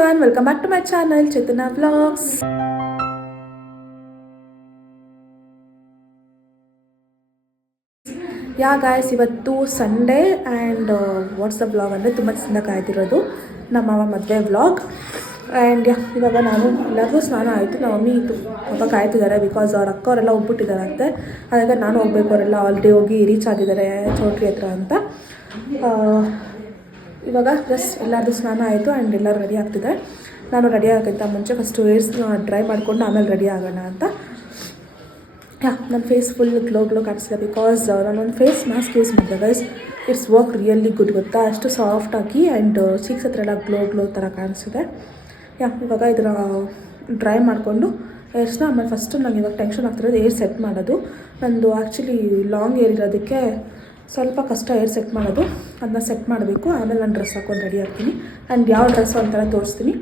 everyone, welcome back to my channel Chaitanya Vlogs. Yeah guys, ಇವತ್ತು Sunday and what's the vlog ಅಂದರೆ ತುಂಬ ದಿವಸದಿಂದ ಕಾಯ್ತಿರೋದು ನಮ್ಮ ಮಾವ ಮದುವೆ ವ್ಲಾಗ್. ಆ್ಯಂಡ್ ಇವಾಗ ನಾನು ಎಲ್ಲರಿಗೂ ಸ್ನಾನ ಆಯಿತು. ನಮ್ಮ ಮಮ್ಮಿ ಪಾಪ ಕಾಯ್ತಿದ್ದಾರೆ ಬಿಕಾಸ್ ಅವ್ರ ಅಕ್ಕ ಅವರೆಲ್ಲ ಹೋಗ್ಬಿಟ್ಟಿದ್ದಾರಂತೆ. ಹಾಗಾಗಿ ನಾನು ಹೋಗಬೇಕು, ಅವರೆಲ್ಲ ಆಲ್ರೆಡಿ ಹೋಗಿ ರೀಚ್ ಆಗಿದ್ದಾರೆ ಚೌಟ್ರಿ ಹತ್ರ ಅಂತ. ಇವಾಗ ಜಸ್ಟ್ ಎಲ್ಲರದು ಸ್ನಾನ ಆಯಿತು ಆ್ಯಂಡ್ ಎಲ್ಲರೂ ರೆಡಿ ಆಗ್ತಿದ್ದಾರೆ. ನಾನು ರೆಡಿ ಆಗೋಕ್ಕಿಂತ ಮುಂಚೆ ಫಸ್ಟು ಹೇರ್ಸ್ನ ಡ್ರೈ ಮಾಡಿಕೊಂಡು ಆಮೇಲೆ ರೆಡಿ ಆಗೋಣ ಅಂತ. ನನ್ನ ಫೇಸ್ ಫುಲ್ ಗ್ಲೋ ಕಾಣಿಸ್ತಿದೆ ಬಿಕಾಸ್ ನಾನೊಂದು ಫೇಸ್ ಮಾಸ್ಕ್ ಯೂಸ್ ಮಾಡಿದೆ guys. It's work really good ಗೊತ್ತಾ, ಅಷ್ಟು ಸಾಫ್ಟಾಗಿ ಆ್ಯಂಡ್ ಚೀಕ್ಸ್ ಹತ್ರ ಎಲ್ಲ ಗ್ಲೋ ಥರ ಕಾಣಿಸ್ತಿದೆ. ಇವಾಗ ಇದರ ಡ್ರೈ ಮಾಡಿಕೊಂಡು ಹೇರ್ಸ್ನ ಆಮೇಲೆ ಫಸ್ಟು ನನಗೆ ಇವಾಗ ಟೆನ್ಷನ್ ಆಗ್ತಿರೋದು ಹೇರ್ ಸೆಟ್ ಮಾಡೋದು. ನಂದು ಆ್ಯಕ್ಚುಲಿ ಲಾಂಗ್ ಹೇರ್ ಇರೋದಕ್ಕೆ ಸ್ವಲ್ಪ ಕಷ್ಟ ಹೇರ್ ಸೆಟ್ ಮಾಡೋದು. ಅದನ್ನ ಸೆಟ್ ಮಾಡಬೇಕು, ಆಮೇಲೆ ನಾನು ಡ್ರೆಸ್ ಹಾಕೊಂಡು ರೆಡಿ ಆಗ್ತೀನಿ. ಆ್ಯಂಡ್ ಯಾವ ಡ್ರೆಸ್ಸು ಅಂತೆಲ್ಲ ತೋರಿಸ್ತೀನಿ.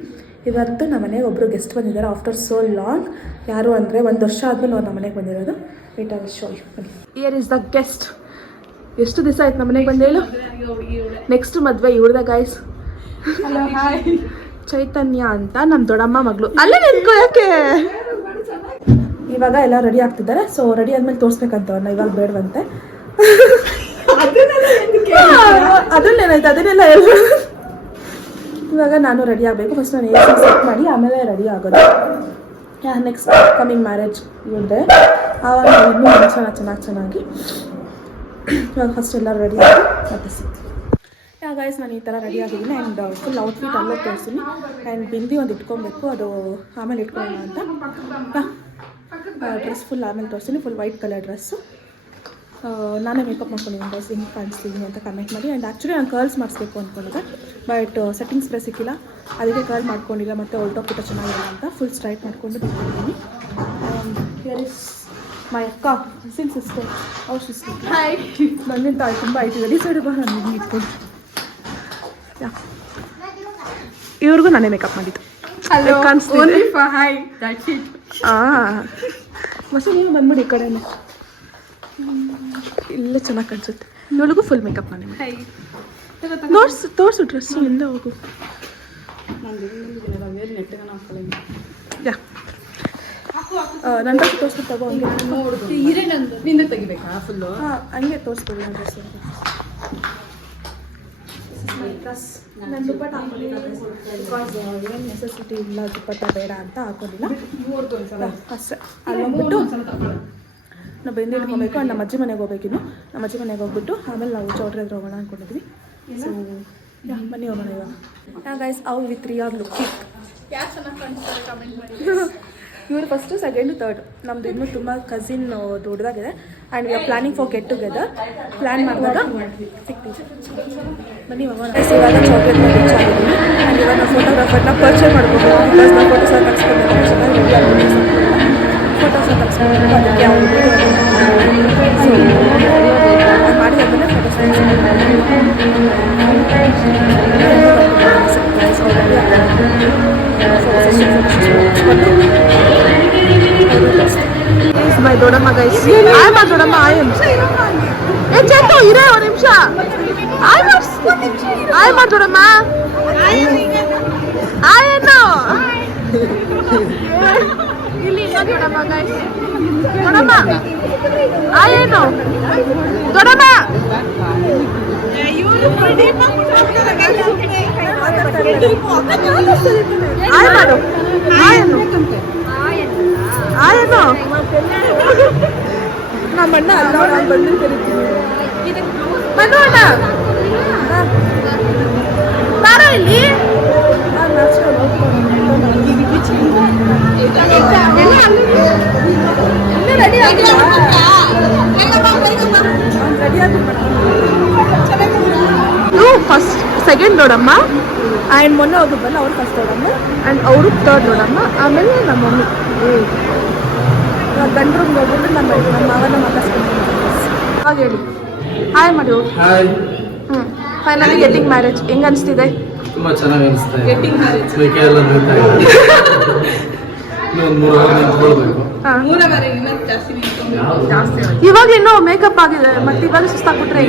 ಇವತ್ತು ನಮ್ಮ ಮನೆಗೆ ಒಬ್ಬರು ಗೆಸ್ಟ್ ಬಂದಿದ್ದಾರೆ ಆಫ್ಟರ್ ಸೋ ಲಾಂಗ್. ಯಾರು ಅಂದರೆ 1 ವರ್ಷ ಆದಮೇಲೆ ಅವ್ರು ನಮ್ಮ ಮನೆಗೆ ಬಂದಿರೋದು. ವೇಟ್ ಆಗಿ show you. Here is the guest. ಎಷ್ಟು ದಿವಸ ಆಯ್ತು ನಮ್ಮ ಮನೆಗೆ ಬಂದೇಳು. ನೆಕ್ಸ್ಟ್ ಮದುವೆ ಇವ್ರದ ಗೈಸ್. Hello hi. ಚೈತನ್ಯ ಅಂತ ನಮ್ಮ ದೊಡ್ಡಮ್ಮ ಮಗಳು. ಅಲ್ಲೇ ನಿಂತ್ಕೊಳ್ಳೋಕ್ಕೆ ಇವಾಗ ಎಲ್ಲ ರೆಡಿ ಆಗ್ತಿದ್ದಾರೆ. ಸೊ ರೆಡಿ ಆದ್ಮೇಲೆ ತೋರಿಸ್ಬೇಕಂತ ಅವ್ರನ್ನ, ಇವಾಗ ಬೇಡವಂತೆ. ಅದನ್ನೇನಾಯ್ತು ಅದನ್ನೆಲ್ಲ ಇವಾಗ ನಾನು ರೆಡಿ ಆಗಬೇಕು. ಫಸ್ಟ್ ನಾನು ಏರ್ ಸೆಟ್ ಮಾಡಿ ಆಮೇಲೆ ರೆಡಿ ಆಗೋದು. ನೆಕ್ಸ್ಟ್ ಕಮಿಂಗ್ ಮ್ಯಾರೇಜ್ ಇವ್ರದ್ದೆ, ಆವಾಗ ಇನ್ನೂ ಚೆನ್ನಾಗಿ ಇವಾಗ ಫಸ್ಟ್ ಎಲ್ಲರೂ ರೆಡಿ ಆಗಿ ಮತ್ತೆ ಸಿಗ್ತೀನಿ. ಗೈಸ್ ನಾನು ಈ ಥರ ರೆಡಿ ಆಗಿದ್ದೀನಿ ಆ್ಯಂಡ್ ಫುಲ್ ಔಟ್ಫಿಟ್ ಅಲ್ಲೇ ತೋರಿಸ್ತೀನಿ. ಆ್ಯಂಡ್ ಬಿಂದಿ ಒಂದು ಇಟ್ಕೊಬೇಕು, ಅದು ಆಮೇಲೆ ಇಟ್ಕೊಳ್ಳೋಣ ಅಂತ. ಡ್ರೆಸ್ ಫುಲ್ ಆಮೇಲೆ ತೋರಿಸ್ತೀನಿ. Full white colour dress. ನಾನೇ ಮೇಕಪ್ ಮಾಡ್ಕೊಂಡಿದ್ದೀನಿ ಗೈಸ್, ಹಿಂಗೆ ಕಾಣಿಸ್ತೀನಿ ಅಂತ ಕಮೆಂಟ್ ಮಾಡಿ. ಆ್ಯಂಡ್ ಆ್ಯಕ್ಚುಲಿ ನಾನು ಕರ್ಲ್ಸ್ ಮಾಡಿಸ್ಬೇಕು ಅಂದ್ಕೊಂಡಿದ್ದೆ, ಬಟ್ ಸೆಟ್ಟಿಂಗ್ ಸ್ಪ್ರೇ ಸಿಕ್ಕಿಲ್ಲ, ಅದಕ್ಕೆ ಕರ್ಲ್ ಮಾಡ್ಕೊಂಡಿಲ್ಲ. ಮತ್ತು ಹೊಲ್ಟೋಗ್ಬಿಟ್ಟು ಚೆನ್ನಾಗಿಲ್ಲ ಅಂತ ಫುಲ್ ಸ್ಟ್ರೈಟ್ ಮಾಡಿಕೊಂಡು ಬಿಟ್ಟಿದ್ದೀನಿ. ಆ್ಯಂಡ್ ಹಿಯರ್ ಇಸ್ ಮೈ ಅಕ್ಕ ಸಿಸ್ಟರ್. ಅವ್ರ ಸಿಸ್ಟರ್ ಹಾಯ್. ಬಂದಿಂತ ತುಂಬ ಆಯ್ತಿದೆ ಈ ಸೈಡ್ ಬಾ, ನಾನು ಇಟ್ಕೊಂಡು. ಇವ್ರಿಗೂ ನಾನೇ ಮೇಕಪ್ ಮಾಡಿದ್ದು. ಕಾಣಿಸ್ತೀನಿ. ಮತ್ತೆ ನೀವು ಬಂದ್ಬಿಡಿ ಈ ಕಡೆನೇ, ಇಲ್ಲ ಚೆನ್ನಾಗಿ ಕಾಣಿಸುತ್ತೆ. ಇವಳಿಗೂ ಫುಲ್ ಮೇಕಪ್ ನಾನೇ ತೋರಿಸು ಡ್ರೆಸ್ಸು ಹಿಂದೆ ಹೋಗು. ನನ್ನ ಡ್ರೆಸ್ ತೋರಿಸ್ಬಿಟ್ಟು ತಗೋ. ಹಂಗೆ ತೆಗಿಬೇಕಾ ಫುಲ್ಲು? ಹಂಗೆ ತೋರಿಸ್ಬೋದು ನನ್ನ ಡ್ರೆಸ್. ನಾನು ದುಪ್ಪಟ್ಟ ಹಾಕೊಂಡಿಲ್ಲ ಬಿಕಾಸ್ ಏನು ನೆಸೆಸಿಟಿ ಇಲ್ಲ, ದುಪ್ಪಟ್ಟ ಬೇಡ ಅಂತ ಹಾಕೊಂಡಿಲ್ಲ ಅಷ್ಟೇ. ಅಲ್ಲೋಗ್ಬಿಟ್ಟು ನಾವು ಬೆಂದು ಇಟ್ಕೊಬೇಕು. ನಮ್ಮ ಅಜ್ಜಿ ಮನೆಗೆ ಹೋಗ್ಬೇಕಿನ್ನು. ನಮ್ಮ ಅಜ್ಜಿ ಮನೆಗೆ ಹೋಗ್ಬಿಟ್ಟು ಆಮೇಲೆ ನಾವು ಚೌಟ್ರಿ ಹತ್ರ ಹೋಗೋಣ ಅಂದ್ಕೊಂಡಿದ್ವಿ. ಸೊ ಬನ್ನಿ ಹೋಗೋಣ ಇವಾಗ. ಗೈಸ್ ಔ ವಿತ್ ರಿಯರ್ ಲುಕ್ಕಿಂಗ್. ಯಾರು ಚೆನ್ನಾಗಿ ಕಾಣಿಸ್ತಾರೆ ಕಮೆಂಟ್ ಮಾಡಿ. ಇವರು ಫಸ್ಟು ಸೆಕೆಂಡು ಥರ್ಡ್. ನಮ್ಮದು ಇನ್ನೂ ತುಂಬ ಕಸಿನ್ ದೊಡ್ಡದಾಗಿದೆ and we are planning for get together. Plan ಮಾಡಿದಾಗ ಸಿಗ್ತೀವಿ. ಬನ್ನಿ ಇವಾಗ ಚೌಟ್ರಿ ಹತ್ರ ರೀಚ್ ಆಗಿದ್ದೀನಿ. ಆ್ಯಂಡ್ ಇವಾಗ ನಾವು ಫೋಟೋಗ್ರಾಫರ್ನ ಪರ್ಚೇಸ್ ಮಾಡ್ಬೋದು ಬಿಕಾಸ್ ನಾವು ಫೋಟೋಸ್ ಎಲ್ಲ ತರಿಸ್ಕೊಂಡು ಚೆನ್ನಾಗಿ ರೆಡಿ ಆಗ್ಬೋದು. ಫೋಟೋಸ್ ತರಿಸ್ಕೊಂಡು ಅದಕ್ಕೆ ಅವರು ಮಾಡಿದಾದ್ಮೇಲೆ ಫೋಟೋಸ್ ಮೈ ದೊಡ್ಡಮ್ಮ ಗೈಸ್. ಆಯಮ್ಮ ದೊಡ್ಡಮ್ಮ ಆಯಮ್ಮ ಚೇತು ಇರೇ ಒಂದು ನಿಮಿಷ. ಆಯಮ್ಮ ದೊಡ್ಡಮ್ಮ ಆಯೇನು ಇಲ್ಲಿ ದೊಡ್ಡಮ್ಮ ಗೈಸ್. ದೊಡ್ಡಮ್ಮ ಆಯೇನು ದೊಡ್ಡಮ್ಮ ಆಯ್ ಮಾಡು ಆಯೇನು ಆಯೇನು ನಮ್ಮ ಅಣ್ಣ ಅಲ್ಲ, ನಾನು ಬಂದು ಕರಿತೀನಿ. ಬನ್ನಿ ಅಣ್ಣ ಬಾರ ಇಲ್ಲಿ. ರೆಡಿ ಆಗಿ ಫಸ್ಟ್ ಸೆಕೆಂಡ್ ದೊಡ್ಡಮ್ಮ ಆ್ಯಂಡ್ ಮೊನ್ನೆ ಹೋಗಿದ್ದಲ್ಲ ಅವ್ರು ಫಸ್ಟ್ ದೊಡ್ಡಮ್ಮ ಆ್ಯಂಡ್ ಅವರು ಥರ್ಡ್ ದೊಡ್ಡಮ್ಮ. ಆಮೇಲೆ ನಮ್ಮ ಮಮ್ಮಿ ಗಂಡ ರೂಮ್ಗೆ ಹೋಗ್ಬಿಟ್ಟು ನಮ್ಮ ಮಾವನ ಮಾತಾಡ್ಸ್ಕೊಂಡು ಅವಾಗ ಹೇಳಿ ಹಾಯ್ ಮಾಡಿ ಹೋಗಿ. ಹ್ಞೂ ಫೈನಲಿ ಗೆಟ್ಟಿಂಗ್ ಮ್ಯಾರೇಜ್ ಹೆಂಗೆ ಅನಿಸ್ತಿದೆ? ತುಂಬ ಚೆನ್ನಾಗಿ ಅನಿಸ್ತಾ ಇದೆ. ಗೆಟ್ಟಿಂಗ್ ಮ್ಯಾರೇಜ್ ಇವಾಗ ಇನ್ನೂ ಮೇಕಪ್ ಆಗಿದೆ, ಮತ್ತೆ ಇವಾಗ ಸುಸ್ತಾಗ್ಬಿಟ್ರೆ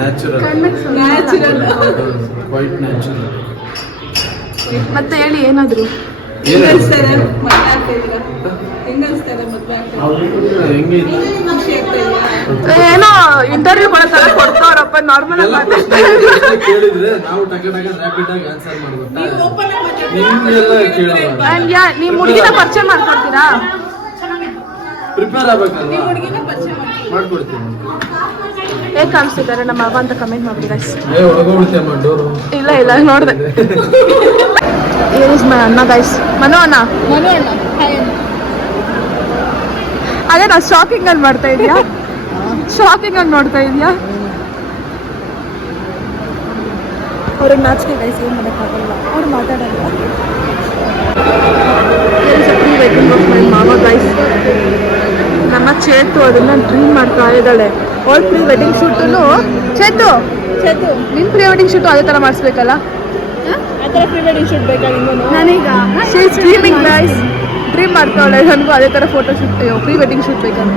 ನ್ಯಾಚುರಲ್. ಮತ್ತೆ ಹೇಳಿ ಏನಾದ್ರು. ಹೆಂಗ್ ಅನ್ಸ್ತಾರೆ ಮದ್ವೆ ಆಗ್ತಾ ಇದೀರಾ? ಹೆಂಗ್ ಅನ್ಸ್ತಾರೆ ಮದ್ವೆ ಆಗ್ತಾ ಇದೀರಾ? ಹೆಂಗೆ ಖುಷಿ ಆಗ್ತಾ ಇದೆಯಾ? ಏನೋ ಇಂಟರ್ವ್ಯೂ ಕೊಡತ್ತಾರ ಕೊಡ್ತಾವ್ರಪ್ಪ ನಾರ್ಮಲ್ ಎಲ್ಲ ಆಗಿ ಪ್ರಶ್ನೆ ಕೇಳಿದ್ರೆ ನಾವು ಟಕ ಟಕ ರ್ಯಾಪಿಡ್ ಆಗಿ ಆನ್ಸರ್ ಮಾಡ್ಬೇಕು. ಓಪನ್ ಆಗಿ ಮಾತಾಡಿ. ನಿಮ್ಗೆಲ್ಲ ಕೇಳೋಣ. ನೀವು ಹುಡುಗಿನ ಪರಿಚಯ ಮಾಡ್ಕೊಡ್ತೀರಾ? ಪ್ರಿಪೇರ್ ಆಗ್ಬೇಕಲ್ಲ, ಹುಡುಗಿನ ಪರಿಚಯ ಮಾಡ್ಕೊಡ್ತೀನಿ. ಹೇಗೆ ಕಾಣಿಸ್ತಿದ್ದಾರೆ ನಮ್ಮ ಅವ ಅಂತ ಕಮೆಂಟ್ ಮಾಡಿ ಗೈಸ್. ಒಳಗೋಗ್ಬಿಡ್ತೀಯ ಅಮ್ಮ ಡೋರು. ಇಲ್ಲ ನೋಡಿದೆ. ಮೈ ಅಣ್ಣ ಗೈಸ್, ಮನು ಅಣ್ಣ. ಹಾಯ್ ಅಣ್ಣ. ಅದೇ ನಾ ಶಾಕಿಂಗ್ ಅಲ್ಲಿ ಮಾಡ್ತಾ ಇದೀಯಾ? ಶಾಕಿಂಗ್ ಆಗಿ ನೋಡ್ತಾ ಇದೀಯಾ? ಅವ್ರಿಗೆ ನಾಚಿಕೆ ಗೈಸ್, ಏನು ಮಾಡೋಕ್ಕಾಗಲ್ಲ, ಅವ್ರು ಮಾತಾಡಲ್ಲ. ಪ್ರೀ ವೆಡ್ಡಿಂಗ್ ಆಫ್ ಮೈ ಮಾವ ಗೈಸ್. ನಮ್ಮ ಚೇತು ಅದನ್ನ ಡ್ರೀಮ್ ಮಾಡ್ತಾ ಇದ್ದಾಳೆ. ಅವ್ಳ ಪ್ರೀ ವೆಡ್ಡಿಂಗ್ ಶೂಟನ್ನು ಚೇತು ನಿನ್ನ ಪ್ರೀ ವೆಡ್ಡಿಂಗ್ ಶೂಟು ಅದೇ ಥರ ಮಾಡಿಸ್ಬೇಕಲ್ಲ? ಆ ಥರ ಪ್ರೀ ವೆಡ್ಡಿಂಗ್ ಶೂಟ್ ಬೇಕಾ ನಿಮ್ಮನ್ನು? ನಾನೀಗ ಡ್ರೀಮಿಂಗ್ ಗೈಸ್, ಡ್ರೀಮ್ ಮಾಡ್ತಾವಳೆ. ನನಗೂ ಅದೇ ಥರ photo shoot, pre wedding shoot ಬೇಕಂತ.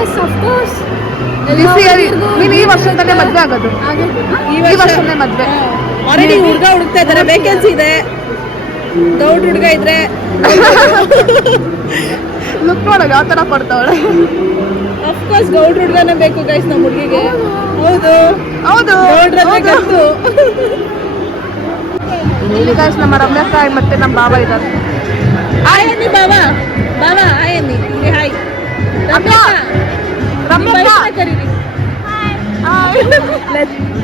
Yes of course. ನೀನು ಈ ವರ್ಷದಲ್ಲೇ ಮದುವೆ ಆಗೋದು? ಈ ವರ್ಷದಲ್ಲೇ ಮದುವೆ. ಆಲ್ರೆಡಿ ಹುಡುಗ ಹುಡುಕ್ತಾ ಇದ್ದಾರೆ, ವೇಕೆನ್ಸಿ ಇದೆ. ದೌಡ್ ಹುಡುಗ ಇದ್ರೆ ಲುಕ್ ನೋಡೋದು ಯಾವ ಥರ ಕೊಡ್ತಾವಳೆ. ಅಫ್ಕೋರ್ಸ್ ಗೌಡ್ ಹುಡುಗನೇ ಬೇಕು ಗೈಸ್ ನಮ್ಮ ಹುಡುಗಿಗೆ. ಹೌದು ಗೌಡ್ರನ್ನ ಗತ್ತು. ಇಲ್ಲಿ ಗೈಸ್ ನಮ್ಮ ರಮ್ಯಕಾಯಿ ಮತ್ತೆ ನಮ್ಮ ಬಾಬಾ ಇದ್ದಾರೆ. ಹಾಯ್ ಅನ್ನಿ ಬಾಬಾ ಹಾಯ್ ಅನ್ನಿ. ಹಾಯ್ ರಮ್ಯಕ್ಕ ಕರೀರಿ.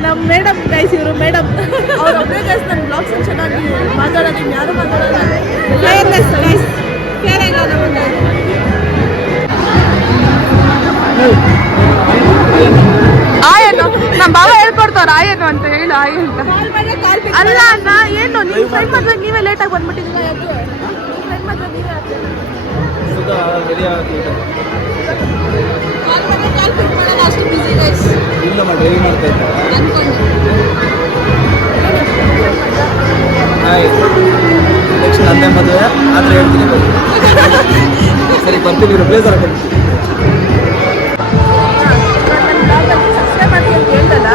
ನಮ್ಮ ಮೇಡಮ್ ಗೈಸ್, ಇವರು ಮೇಡಮ್. ಅವ್ರೊಬ್ಬರೇ ಗೈಸ್ ನನ್ನ ಬ್ಲಾಗ್ಸ್ ಚೆನ್ನಾಗಿ ಮಾತಾಡೋದು, ಯಾರು ಮಾತಾಡೋಲ್ಲ. ಫೇರ್ಲೆಸ್ ಗೈಸ್, ಫೇರ್ ಇಲ್ಲ ನಮಗೆ. ಆಯೇನು ನಮ್ಮ ಬಾಬಾ ಹೇಳ್ಕೊಡ್ತಾವ್ರ ಆಯೇನು ಅಂತ ಹೇಳು. ಆಯ್ ಅಂತ ಅಲ್ಲ ಅಣ್ಣ, ಏನು ನಿಮ್ಮ ಫ್ರೆಂಡ್ ಮದ್ವೆಗೆ ನೀವೇ ಲೇಟಾಗಿ ಬಂದ್ಬಿಟ್ಟಿದ್ದಿಲ್ಲ? ಯಾಕೆ ಫ್ರೆಂಡ್ ಮದ್ವೆಗೆ ನೀವೇ ಅಷ್ಟು ಬಿಸಿ ಗೈಸ್. ಇಲ್ಲ ರೆಡಿ ಮಾಡ್ತಾ ಇದ್ದ. ನೆಕ್ಸ್ಟ್ ನಂದೇ ಮದುವೆ ಆದ್ರೆ ಹೇಳ್ತೀನಿ ಬನ್ನಿ. ಸರಿ ಬರ್ತೀನಿ, ರಿಪ್ಲೇಸ್ ಆಗ್ತೀನಿ. ಸಬ್ಸ್ಕ್ರೈಬ್ ಮಾಡಿ ಅಂತ ಹೇಳ್ದಲ್ಲ.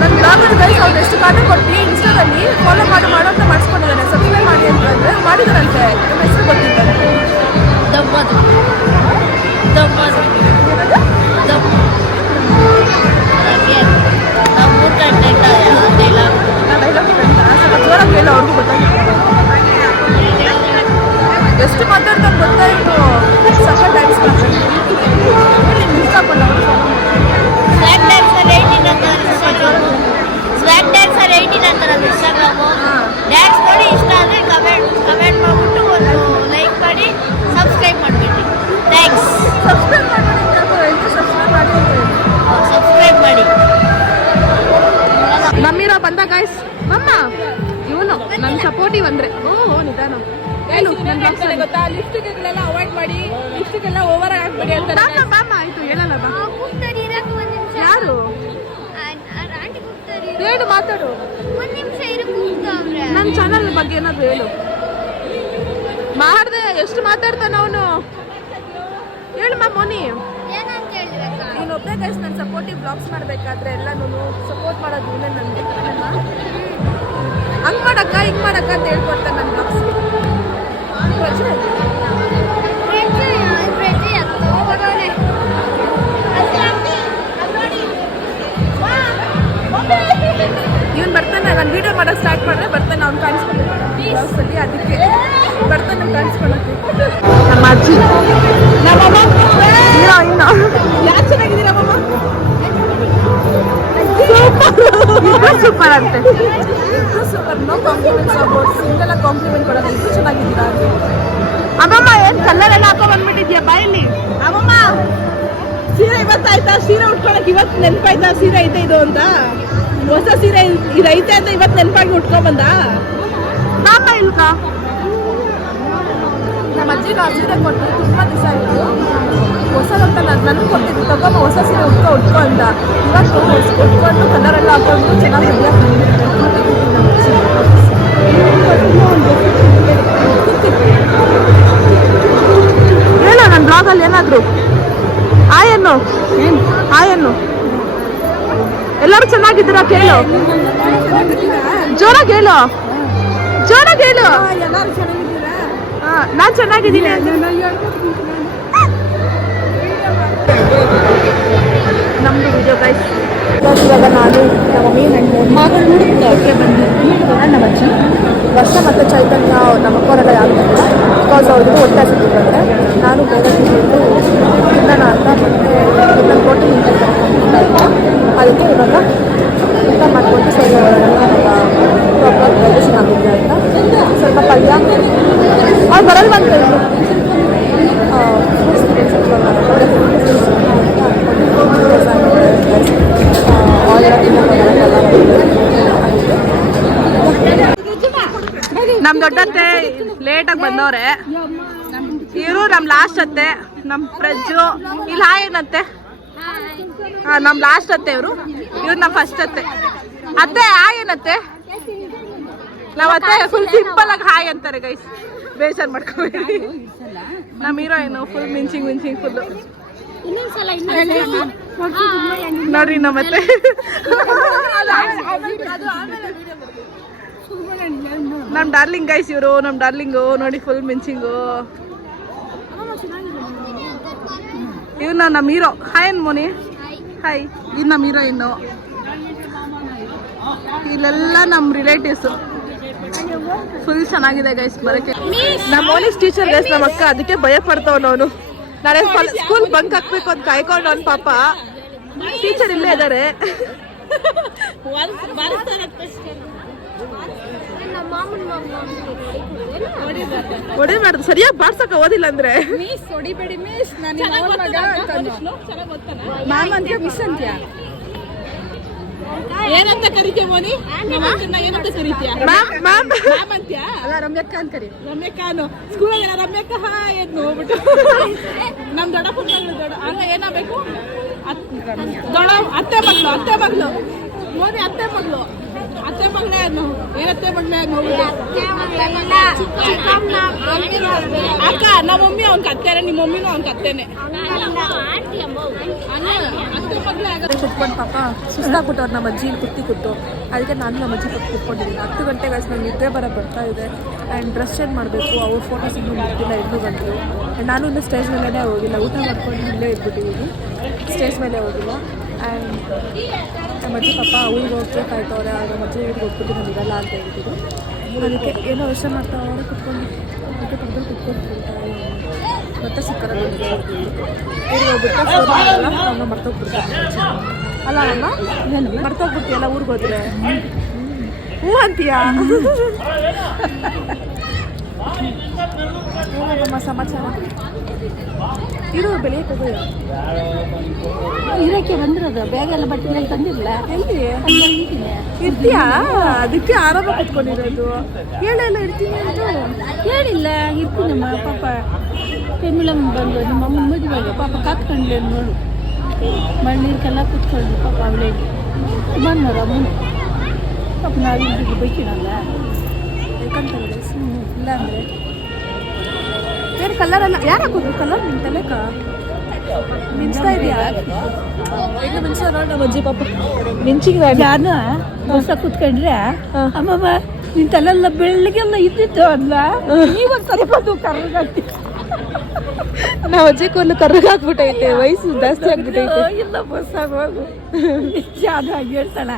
ನನ್ನ ಬ್ಲಾಗಲ್ಲಿ ಗೈಸ್ ಅವ್ರು ಎಷ್ಟು ಕಾಟ ಕೊಟ್ಟು ಇನ್ಸ್ಟಾದಲ್ಲಿ ಫಾಲೋ ಮಾಡೋ ಅಂತ ಮಾಡಿಸ್ಕೊಂಡಿದ್ದಾನೆ. ಸಬ್ಸ್ಕ್ರೈಬ್ ಮಾಡಿ ಅಂತಂದ್ರೆ ಮಾಡಿದಾರಂತೆ. ನಮ್ಮ ಹೆಸರು ಗೊತ್ತಿದ್ದಾರೆ. ಜೋರಾಗಿ ಹೇಳೋ ಅವ್ರಿಗೂ ಗೊತ್ತಾಗಿತ್ತು. ಎಷ್ಟು ಮಾತಾಡ್ತಾರೆ ಗೊತ್ತಾಯಿತು. ಸಖತ್ ಥ್ಯಾಂಕ್ಸ್ ಮಾಡ್ತೀನಿ. ಇಷ್ಟಪಲ್ಲ ಸ್ವ್ಯಾಗ್ ಡ್ಯಾನ್ಸರ್ 18 ಅಂತ ಇನ್ಸ್ಟಾಗ್ರಾಮು. ಸ್ವ್ಯಾಗ್ ಡ್ಯಾನ್ಸರ್ 18 ಅಂತ ನನ್ನ ಇನ್ಸ್ಟಾಗ್ರಾಮು. ಡ್ಯಾನ್ಸ್ ನೋಡಿ ಇಷ್ಟ ಆದರೆ ಕಮೆಂಟ್ ಮಾಡಿಬಿಟ್ಟು ಒಂದು ಲೈಕ್ ಮಾಡಿ ಸಬ್ಸ್ಕ್ರೈಬ್ ಮಾಡಿಬಿಡಿ. ಥ್ಯಾಂಕ್ಸ್. ಸಬ್ಸ್ಕ್ರೈಬ್ ಮಾಡಿ. ನಮ್ಮಿರೋ ಬಂದ ಗಾಯ್ಸ್. ಮಮ್ಮ ಇವನು ನನ್ನ ಸಪೋರ್ಟಿವ್ ಅಂದ್ರೆ. ನಿಧಾನ ಹೇಳು. ಗೊತ್ತಾ, ಲಿಪ್ಸ್ಟಿಕ್ಗಳೆಲ್ಲ ಅವಾಯ್ಡ್ ಮಾಡಿ, ಲಿಪ್ಸ್ಟಿಕ್ಗೆಲ್ಲ ಓವರ್ ಹಾಕ್ಬೇಡಿ ಅಂತ. ಬಾಮ ಆಯ್ತು ಹೇಳಲ್ಲ ಬಾ. ಕೂಗ್ತಾರೆ, ಇರಕ್ಕೆ ಒಂದು ನಿಮಿಷ. ಯಾರು ಆಂಟಿ ಕೂಗ್ತಾರೆ. ಹೇಳು, ಮಾತಾಡು. ಒಂದು ನಿಮಿಷ ಇರು, ಕೂಗ್ತಾವ್ರೆ. ನನ್ನ ಚಾನಲ್ ಬಗ್ಗೆ ಏನಾದ್ರು ಹೇಳು. ಮಾಡ್ದೆ ಎಷ್ಟು ಮಾತಾಡ್ತಾನ ಅವನು. ಹೇಳು ಮೋನಿ. ಏನಂತ ಹೇಳ್ಬೇಕಾ? ನೀನು ಒಬ್ಬನೇ ಗೈಸ್ ನನ್ನ ಸಪೋರ್ಟಿವ್ ಬ್ಲಾಗ್ಸ್ ಮಾಡಬೇಕಾದ್ರೆ ಎಲ್ಲನೂ ಸಪೋರ್ಟ್ ಮಾಡೋದು ಇವನೇ ನನಗೆ. ಹಂಗೆ ಮಾಡಕ್ಕ ಹಿಂಗೆ ಮಾಡಕ್ಕ ಅಂತ ಹೇಳ್ಕೊಡ್ತಾನೆ ನನ್ನ ಬ್ಲಾಗ್ಸ್. ಇವನು ಬರ್ತಾನೆ, ನಾನು ವೀಡಿಯೋ ಮಾಡೋಕೆ ಸ್ಟಾರ್ಟ್ ಮಾಡಿದ್ರೆ ಬರ್ತಾನೆ. ಅವ್ನು ಕಾಣಿಸ್ಕೊಂಡಿರ್ತಾನೆ ಬ್ಲಾಗ್ಸಲ್ಲಿ, ಅದಕ್ಕೆ ಬರ್ತಾನೆ ಕಾಣಿಸ್ಕೊಳ್ಳೋಕ್ಕೆ. ನಮ್ಮ ಅಜ್ಜಿ ನಮ್ಮಮ್ಮ ಇನ್ನು ಯಾರು ಚೆನ್ನಾಗಿದ್ದೀರಾ ಮಮ್ಮ? ಸೂಪರ್ ಅಂತೆ. Super. No compliments about single compliment ಕೊಡೋದು. ಇದು ಚೆನ್ನಾಗಿದ್ದೀರಾ ಅಮ್ಮಮ್ಮ. ಏನು ಕಲ್ಲರ್ ಎಲ್ಲ ಹಾಕೋ ಬಂದ್ಬಿಟ್ಟಿದ್ಯಾ ಬಾಯಲ್ಲಿ? ಅಮ್ಮಮ್ಮ ಸೀರೆ ಇವತ್ತಾಯ್ತಾ? ಸೀರೆ ಉಟ್ಕೊಳಕ್ ಇವತ್ತು ನೆನಪಾಯ್ತಾ ಸೀರೆ ಐತೆ ಇದು ಅಂತ? ಹೊಸ ಸೀರೆ ಇದೈತೆ ಅಂತ ಇವತ್ತು ನೆನಪಾಗಿ ಉಟ್ಕೊಂಡ್ಬಂದ. ಪಾಪ ಇಲ್ವಾ? ನಮ್ಮ ಅಜ್ಜಿಗೆ ಆ ಸೀರೆ ಕೊಟ್ಟು ತುಂಬ ದಿವಸ ಆಯಿತು. ಹೊಸದಂತ ನನಗೆ ಕೊಟ್ಟಿದ್ದು, ತಗೊಮ್ಮ ಹೊಸ ಸೀರೆ ಉಟ್ಕೊ ಅಂತ. ಇವತ್ತು ಉಟ್ಕೊಂಡು ಕಲರೆಲ್ಲ ಹಾಕೊಂಡು ಚೆನ್ನಾಗಿ ಹೇಳ ನನ್ನ ಬ್ಲಾಗಲ್ಲಿ ಏನಾದರೂ ಆಯನ್ನು ಎಲ್ಲರೂ ಚೆನ್ನಾಗಿದ್ದೀರಾ ಕೇಳು, ಜೋರಾಗಿ ಹೇಳು, ಜೋರಾಗಿ ಹೇಳು. ಎಲ್ಲರೂ ಚೆನ್ನಾಗಿದ್ದೀರಾ? ನಾನ್ ಚೆನ್ನಾಗಿದ್ದೀನಿ. ನಮ್ದು ವಿಡಿಯೋ ಗೈಸ್. ಇವಾಗ ನಾನು ನಮ್ಮ ಮಮ್ಮಿ ನೋಡಕ್ಕೆ ಬಂದಿದ್ದೀನಿ. ನಮ್ಮ ಅಜ್ಜಿ ವರ್ಷ ಮತ್ತು ಚೈತನ್ಯ ನಮ್ಮ ಅಕ್ಕವರೆಲ್ಲ ಯಾರು ಬಂದಿಲ್ಲ, ಬಿಕಾಸ್ ಅವ್ರಿಗೆ ಹೊಟ್ಟೆ ಸಿಕ್ಕಿದ್ರೆ ನಾನು ಬೇಗ ತಿಂದು ತಿನ್ನೋಣ ಅಂತ ಮತ್ತೆ ನನ್ನ ಪ್ರೋಟೀನ್ ಇಂಟೆಕ್ ಅದಕ್ಕೆ ಇವಾಗ ಊಟ ಮಾಡಿಕೊಂಡು ಸ್ವಲ್ಪ ಪ್ರಾಪರ್ ಡೈಜೆಷನ್ ಆಗುತ್ತೆ ಅಂತ ಸ್ವಲ್ಪ ಪಲ್ಯ ಅವ್ರು ಬರಲ್ವಂತ ಇನ್ನು ನಮ್ ದೊಡ್ಡತ್ತೆ ಲೇಟಾಗಿ ಬಂದವ್ರೆ. ಇವರು ನಮ್ ಲಾಸ್ಟ್ ಅತ್ತೆ, ನಮ್ ಫ್ರೆಜ್ಜು ಇಲ್ಲಿ ಹಾಯ್ ಏನಂತೆ. ನಮ್ ಲಾಸ್ಟ್ ಅತ್ತೆ ಇವ್ರು ನಮ್ ಫಸ್ಟ್ ಅತ್ತೆ. ಅತ್ತೆ ಹಾಯ್ ಏನತ್ತೆ. ನಾವ್ ಅತ್ತೆ ಫುಲ್ ಸಿಂಪಲ್ ಆಗಿ ಹಾಯ್ ಅಂತಾರೆ ಗೈಸ್, ಬೇಜಾರ್ ಮಾಡ್ಕೋಬೇಡಿ. ನಮ್ ಹೀರೋಯಿನ್ ಫುಲ್ ಮಿಂಚಿಂಗ್ ಫುಲ್ ನೋಡ್ರಿ ನಮ್ಮತ್ತೆ. ನಮ್ ಡಾರ್ಲಿಂಗ್ ಗೈಸ್ ಇವರು, ನಮ್ ಡಾರ್ಲಿಂಗು ನೋಡಿ ಫುಲ್ ಮಿಂಚಿಂಗು. ಇವ್ ನಮ್ಮ ಹೀರೋ. ಹಾಯ್ ಅನ್ ಮೋನಿ. ಹಾಯ್. ಇದು ನಮ್ಮ ಹೀರೋಯಿನ್ನು. ಇಲ್ಲೆಲ್ಲ ನಮ್ಮ ರಿಲೇಟಿವ್ಸು. ಫುಲ್ ಚೆನ್ನಾಗಿದೆ ಗೈಸ್ ಬರೋಕ್ಕೆ. ನಮ್ಮ ಮೋನಿಸ್ ಟೀಚರ್ ಗೈಸ್ ನಮ್ಮ ಅಕ್ಕ, ಅದಕ್ಕೆ ಭಯ ಪಡ್ತಾವನು ಅವನು. ನಾಳೆ ಸ್ಕೂಲ್ ಬಂಕ್ ಹಾಕ್ಬೇಕು ಅಂತ ಕಾಯ್ಕೊಂಡು ಅವ್ನ ಪಾಪ. ಟೀಚರ್ ಇಲ್ಲೇ ಇದ್ದಾರೆ. ಹೊಡಿಬಾರ್ದು, ಸರಿಯಾಗಿ ಬಾರ್ಸಕ ಓದಿಲ್ಲ ಅಂದ್ರೆ. ಹೊಡಿಬೇಡಿ ಮಿಸ್, ಮ್ಯಾಮ್ ಅಂತ ಮಿಸ್ ಅಂತ್ಯಾ ಏನಂತ ಕರಿತೀಯ ಮೋನಿ? ಏನಂತ ಕರಿತೀಯ? ಮ್ಯಾಮ್ ಅಂತ್ಯಾ? ಅಲ್ಲ ರಮ್ಯಕ್ಕ ಅಂತ ಕರಿ. ರಮ್ಯಕ್ಕನು ಸ್ಕೂಲಲ್ಲಿ ರಮ್ಯಕ್ಕ ಹಾಯ್ ಅಂತ ಹೋಗ್ಬಿಟ್ಟು ನಮ್ ದೊಡ್ಡಪ್ಪ ದೊಡ್ಡ ಹಂಗ ಏನಾಗಬೇಕು? ದೊಡ್ಡ ಅತ್ತೆ ಮಗಳು ಮೋನಿ ಅತ್ತೆ ಮಗಳೇ ಅನ್ನು ಏನತ್ತೆ ಮಗಳೇ ಅಕ್ಕ. ನಮ್ಮ ಮಮ್ಮಿ ಅವ್ನ ಕತ್ತೇನೆ, ನಿಮ್ಮ ಮಮ್ಮಿನೂ ಅವ್ನ ಕತ್ತೇನೆ. ಕುತ್ಕೊಂಡು ಪಾಪ ಸುಸ್ತಾಗ್ಬಿಟ್ಟವ್ರು ನಮ್ಮ ಅಜ್ಜಿ ಕೂತು. ಅದಕ್ಕೆ ನಾನು ನಮ್ಮ ಅಜ್ಜಿ ಕುತ್ಕೊಂಡಿದ್ದೀನಿ. 10 ಗಂಟೆಗೆ ನಂಗೆ ನಿದ್ದೆ ಬರ್ತಾ ಇದೆ. ಆ್ಯಂಡ್ ಡ್ರೆಸ್ ಚೇಂಜ್ ಮಾಡಬೇಕು. ಅವ್ರ ಫೋಟೋಸ್ ಇನ್ನೂ ಮುಗಿದಿಲ್ಲ, ಇನ್ನೂ ಬಂತು. ಆ್ಯಂಡ್ ನಾನು ಇನ್ನೂ ಸ್ಟೇಜ್ ಮೇಲೇ ಹೋಗಿಲ್ಲ, ಊಟ ಮಾಡ್ಕೊಂಡು ಇಲ್ಲೇ ಇದ್ಬಿಟ್ಟಿದ್ದೀನಿ, ಸ್ಟೇಜ್ ಮೇಲೆ ಹೋಗಿಲ್ಲ. ಆ್ಯಂಡ್ ನಮ್ಮ ಅಜ್ಜಿ ಪಾಪ ಊರಿಗೆ ಹೋಗ್ತಾ ಕಾಯ್ತವ್ರೆ. ನಮ್ಮ ಅಜ್ಜಿ ಊರಿಗೆ ಹೋಗ್ಬಿಟ್ಟು ನಾನು ಇರಲ್ಲ ಅಂತ ಹೇಳ್ತಿದ್ರು. ಅದಕ್ಕೆ ಏನೋ ಯೋಚನೆ ಮಾಡ್ತಾ ಅವರೇ ಕುತ್ಕೊಂಡು ಅದಕ್ಕೆ ಪಕ್ಕದಲ್ಲಿ ಕುತ್ಕೊಂಡು ಮತ್ತೆ ಸಿಕ್ಕಲ್ಲ. ಊರಿಗೆ ಹೋಗ್ಬಿಟ್ರೆ ಫೋನ್ ಮಾಡಲ್ಲ, ನಮ್ಮ ಮರ್ತೋಗ್ಬಿಡ್ತಾರೆ. ಅಲ್ಲ ಅಮ್ಮ ಮರ್ತೋಗ್ಬಿಡ್ತೀಯಲ್ಲ ಊರಿಗೆ ಹೋದ್ರೆ. ಹ್ಞೂ ಅಂತೀಯಾ? ಏನಮ್ಮ ಸಮಾಚಾರ? ಇರು ಬೆಳಿಗ್ಗೆ ಹೋಗೋದು ಇರಕ್ಕೆ ಬಂದಿರೋದು. ಬ್ಯಾಗ್ ಎಲ್ಲ ಬಟ್ಟೆ ತಂದಿರಲ್ಲ. ಎಲ್ಲಿ ಇರ್ತೀಯಾ? ಅದಕ್ಕೆ ಆರಾಮ ಕುತ್ಕೊಂಡಿರೋದು. ಹೇಳೆಲ್ಲ ಇರ್ತೀನಿ ಅಂತ ಹೇಳಿಲ್ಲ. ಇರ್ತೀನಮ್ಮ. ಪಾಪ ಪೆಮ್ಮಿಳಮ್ಮ ಬಂದು ನಿಮ್ಮ ಅಮ್ಮ ಮದುವೆಗೆ ಪಾಪ ಕಾತ್ಕೊಂಡ್ಲಿ ನೋಡು. ಮಣ್ಣೀರ್ಕೆಲ್ಲ ಕುತ್ಕೊಂಡು ಪಾಪ ಅವಳೇ ಬಂದವ್ರು ಅಮ್ಮನ ಪಾಪ ನಾವು ಇಲ್ಲಿಗೆ ಬೈಕಿನಲ್ಲ. ಯಾಕಂತಲ್ಲ ಇಲ್ಲ ಅಂದರೆ ಏನು ಕಲರೆಲ್ಲ ಯಾರು ಹಾಕೋದು? ಕಲರ್ ನಿನ್ನ ತಲೆಕ ಮಿಂಚ್ತಾ ಇದೆಯಾ? ಈಗ ಮಿಂಚ ನೋಡಿ ನಮ್ಮ ಅಜ್ಜಿ ಪಾಪ ಮಿಂಚಿಗೆ ನಾನು ಹೊಸ ಕುತ್ಕೊಂಡ್ರೆ ಅಮ್ಮಮ್ಮ ನಿನ್ ತಲೆಲ್ಲ ಬೆಳ್ಳಗೆಲ್ಲ ಇದ್ದಿದ್ದು ಅಲ್ಲ, ಇವಾಗ ಸರಿ ಬಂದು ಕರ್ರಗಾಗ್ತಿ. ನಾವು ಅಜ್ಜಿ ಕೂದಲು ಕರ್ರಗಾಗ್ಬಿಟ್ಟೈತೆ, ವಯಸ್ಸು ಜಾಸ್ತಿ ಆಗ್ಬಿಟ್ಟೈತೆ. ಇಲ್ಲ ಬಸ್ಸಾಗ ಹೋಗು ಜಾದಾಗಿ ಹೇಳ್ತಾಳ.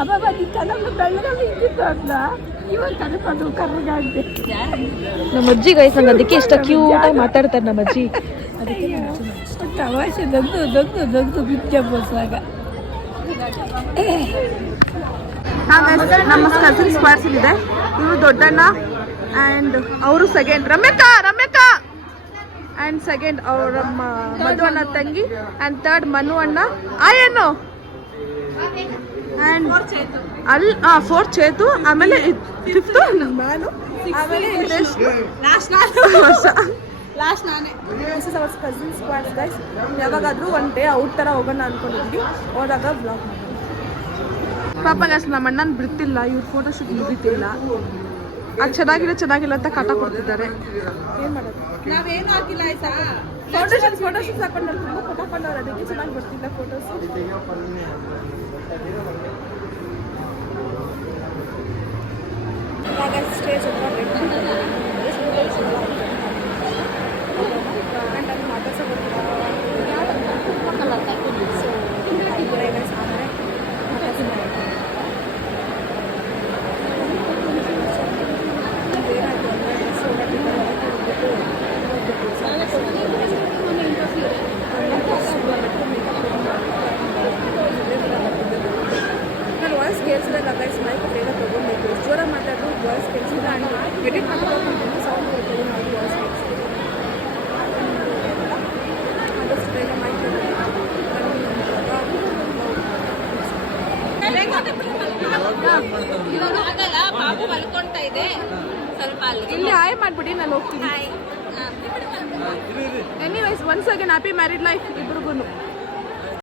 ಅಮ್ಮಮ್ಮ ನಿನ್ ತಲೆಲ್ಲ ಬೆಳ್ಳಗೆಲ್ಲ ಇದ್ದಿದ್ದು ಅಲ್ಲ, ಇವಾಗ ಸರಿ ಬಂದು ಕರ್ರಗಾಗ್ತಿ. ನಮ್ಮ ಅಜ್ಜಿ ಗೈಸ್ ನಂಗೆ ಅದಕ್ಕೆ ಇಷ್ಟ ಕ್ಯೂಟಾಗಿ ಮಾತಾಡ್ತಾರೆ ನಮ್ಮ ಅಜ್ಜಿ. ಅದಕ್ಕೆ ತಮಾಷೆ ದೊಡ್ಡ ಬಿದ್ದೆ ಬಸ್ಸಾಗ. ನಮ್ಮ ಕಸಿನ್ ಸ್ಕ್ವಾಡ್ಸ್ ಇದೆ. ಇವರು ದೊಡ್ಡಣ್ಣ ಆ್ಯಂಡ್ ಅವರು ಸೆಕೆಂಡ್ ರಮ್ಯಕ್ಕ ಆ್ಯಂಡ್ ಸೆಕೆಂಡ್ ಅವರ ಮಧು ಅಣ್ಣ ತಂಗಿ ಆ್ಯಂಡ್ ಥರ್ಡ್ ಮನು ಅಣ್ಣ ಆಯಣ್ಣು ಆ್ಯಂಡ್ ಅಲ್ಲಿ ಫೋರ್ತ್ ಚೇತು, ಆಮೇಲೆ ಫಿಫ್ತು ನಾನು, ಆಮೇಲೆ ಲಾಸ್ಟ್ ನಾನೇ. This is our cousin squads guys. ಯಾವಾಗಾದರೂ ಒನ್ ಡೇ ಔಟ್ ಥರ ಹೋಗೋಣ ಅಂದ್ಕೊಂಡಿದ್ವಿ, ಹೋದಾಗ ಬ್ಲಾಗ್ ಮಾಡಿ. ಪಾಪ ಗೈಸ್ ನಮ್ಮ ಅಣ್ಣನ ಬಿಡ್ತಿಲ್ಲ, ಇವ್ರ ಫೋಟೋಶೂಟ್ ಮುಗಿತಿಲ್ಲ. ಅದು ಚೆನ್ನಾಗಿಲ್ಲ ಅಂತ ಕಾಟ ಕೊಡ್ತಿದ್ದಾರೆ. ಏನು ಮಾಡೋದು? ನಾವೇನು ಹಾಕಿಲ್ಲ ಆಯ್ತಾ? ಫೋಟೋಶೂಟ್ ಹಾಕೊಂಡು ಫೋಟೋ ಹಾಕೊಂಡವ್ರು ಅದಕ್ಕೆ ಚೆನ್ನಾಗಿ ಬರ್ತಿಲ್ಲ ಫೋಟೋಸು. ಇವಾಗ ಸ್ಟೇಜ್ ಹತ್ರ ವೇಟ್ ಮಾತಾಡ್ಸೋ ನಾನು ವಾಯ್ಸ್ ಕೇಳಿಸಿದಾಗ ಗೈಸ್ ಮೈಕ್ ಬೇಗ ತೊಗೊಳ್ಬೇಕು ಜೋರ ಮಾತಾಡೋದು ವಾಯ್ಸ್ ಕೇಳಿಸಿಲ್ಲ ಆ್ಯಂಡ್ ಎಡಿಟ್ ಮಾಡ್ಕೊಂಡು ಸೌಂಡ್ ಕೊಡ್ತೀವಿ ನಾವು ವಾಯ್ಸ್ ಕೇಳಿಸ್ತೀವಿ ಆದಷ್ಟು ಬೇಗ ಮೈಕ್ ಆಗಲ್ಲ ಬಾಬು ಮಲ್ಕೊಂತ ಇದೆ ಸ್ವಲ್ಪ ಅಲ್ಲಿ ಇಲ್ಲಿ ಹಾಯ್ ಮಾಡಿಬಿಡಿ ನಾನು ಹೋಗ್ತೀನಿ anyways once again happy married life ಇಬ್ರಿಗೂ